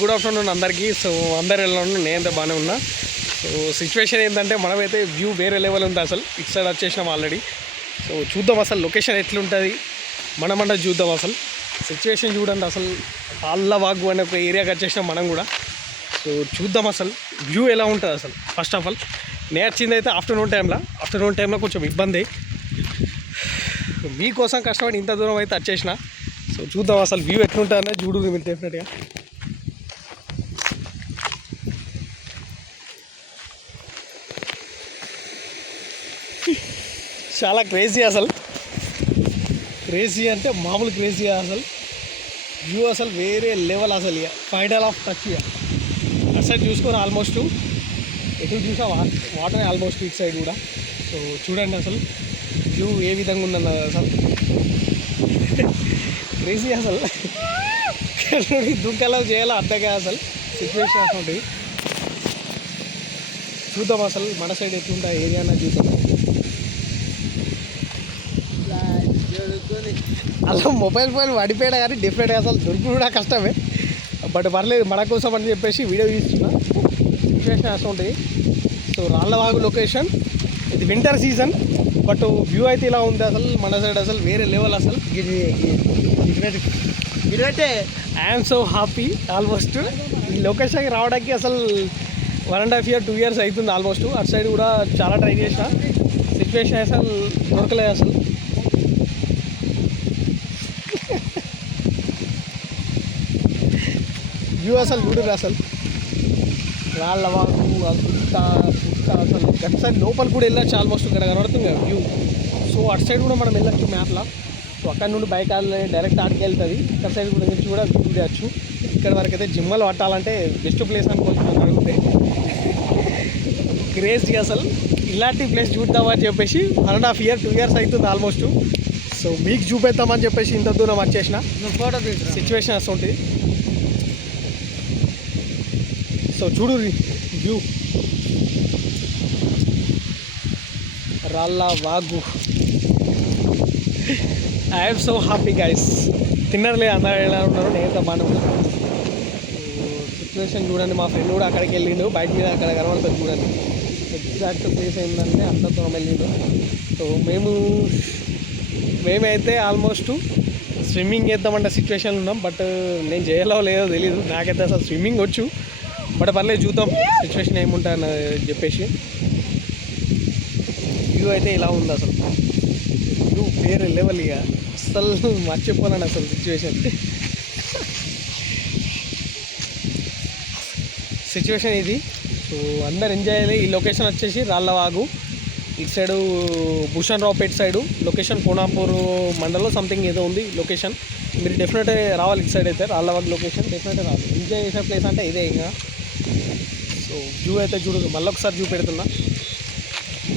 Good afternoon అందరికీ. So అందరు ఎలా ఉన్నా నేను బాగానే ఉన్నా. సో సిచ్యువేషన్ ఏంటంటే మనమైతే వ్యూ వేరే లెవెల్ ఉంది అసలు. ఇటు సైడ్ వచ్చేసినాం ఆల్రెడీ సో చూద్దాం అసలు లొకేషన్ ఎట్లుంటుంది? మనమంట చూద్దాం అసలు. సిచ్యువేషన్ చూడండి అసలు. అల్లవాగు అనే ఒక ఏరియాకి వచ్చేసినాం మనం కూడా. సో చూద్దాం అసలు. వ్యూ ఎలా ఉంటుంది అసలు? ఫస్ట్ ఆఫ్ ఆల్ నేను వచ్చింది అయితే ఆఫ్టర్నూన్ టైంలో ఆఫ్టర్నూన్ టైంలో కొంచెం ఇబ్బంది. మీకోసం కష్టపడి ఇంత దూరం అయితే వచ్చేసిన. సో చూద్దాం అసలు వ్యూ ఎట్లుంటుందనే చూడు మీరు డెఫినెట్గా చాలా క్రేజీ అసలు. క్రేజీ అంటే మామూలు క్రేజీ అసలు. వ్యూ అసలు వేరే లెవెల్ అసలు ఇక. ఫైనల్ ఆఫ్ టచ్ ఇక. అటు సైడ్ చూసుకొని ఆల్మోస్ట్ ఎటు చూసా వాటర్ ఆల్మోస్ట్ ఇటు సైడ్ కూడా. సో చూడండి అసలు. వ్యూ ఏ విధంగా ఉందన్నది అసలు. క్రేజీ అసలు. దుంకలా చేయాలో అర్థం కాదు అసలు. సిచ్యువేషన్ అటువంటి చూద్దాం అసలు మన సైడ్ ఎట్లుంటా ఏరియా అన్నది చూద్దాం. అలా మొబైల్ ఫోన్ పడిపోయాడు కానీ డిఫరెంట్గా అసలు దొరుకుడు కూడా కష్టమే. బట్ పర్లేదు మన కోసం అని చెప్పేసి వీడియో తీస్తున్నా. సిచ్యువేషన్ అటువంటి సో రాళ్ళవాగు లొకేషన్ ఇది వింటర్ సీజన్ బట్ వ్యూ అయితే ఇలా ఉంది అసలు మన సైడ్ అసలు వేరే లెవెల్ అసలు. ఇదైతే ఐఎమ్ సో హ్యాపీ ఆల్మోస్ట్ ఈ లొకేషన్కి రావడానికి అసలు one and half year two years అవుతుంది ఆల్మోస్ట్ అటు సైడ్ కూడా చాలా ట్రై చేసిన. సిచ్యువేషన్ అసలు దొరకలేదు అసలు. వ్యూ అసలు చూడరు అసలు. రాళ్ళ వాకు అంతా చుట్టా అసలు. అటు సైడ్ లోపల కూడా వెళ్ళచ్చు ఆల్మోస్ట్ ఇక్కడ కనబడుతుంది కదా వ్యూ సో అటు సైడ్ కూడా మనం వెళ్ళచ్చు మ్యాప్లో సో అక్కడ నుండి బైక్ డైరెక్ట్ ఆడికి వెళ్తుంది. ఇక్కడ సైడ్ కూడా నుంచి కూడా వ్యూ చేయొచ్చు. ఇక్కడ వరకు అయితే జిమ్మలు పట్టాలంటే బెస్ట్ ప్లేస్ అనుకుంటున్నాను అడిగితే క్రేజీ అసలు. ఇలాంటి ప్లేస్ చూద్దామని చెప్పేసి one and half year two years అవుతుంది ఆల్మోస్ట్ సో మీకు చూపెద్దామని చెప్పేసి ఇంత దూరం వచ్చేసిన. సిచ్యువేషన్ వస్తుంటుంది సో చూడు view. Ralla Vagu. I'm so happy guys తిన్నర్లే అందరూ ఎలా ఉన్నారు? నేను బాగానే ఉన్నాను సిచ్యువేషన్ చూడండి మా ఫ్రెండ్ కూడా అక్కడికి వెళ్ళిండు. బైక్ మీద అక్కడ కనబడుతుంది చూడండి. ఎగ్జాక్ట్ ప్లేస్ ఏంటంటే అంత దూరం వెళ్ళిండు. సో మేము మేమైతే ఆల్మోస్ట్ స్విమ్మింగ్ చేద్దామంటే సిచ్యువేషన్ ఉన్నాం బట్ నేను చేయాలో లేదో తెలియదు నాకైతే అసలు స్విమ్మింగ్ వచ్చు. బట్ పర్లేదు చూద్దాం. సిచ్యువేషన్ ఏముంటుందని చెప్పేసి. వ్యూ అయితే ఇలా ఉంది అసలు. వ్యూ వేరే లెవెల్ ఇక. అసలు మర్చిపోనాను అసలు సిచ్యువేషన్ సిచ్యువేషన్ ఇది. సో అందరు ఎంజాయ్ చేయాలి. ఈ లొకేషన్ వచ్చేసి రాళ్ళవాగు. ఇటు side Bhushan Raopet side. Location Konapur మండలం సంథింగ్ ఏదో ఉంది లొకేషన్ మీరు డెఫినెట్ రావాలి ఇటు సైడ్ అయితే. రాళ్ళవాగు లొకేషన్ డెఫినెట్ రావాలి. ఎంజాయ్ చేసే ప్లేస్ అంటే ఇదే ఇంకా. సో వ్యూ అయితే చూడు మళ్ళీ ఒకసారి వ్యూ పెడుతున్నా.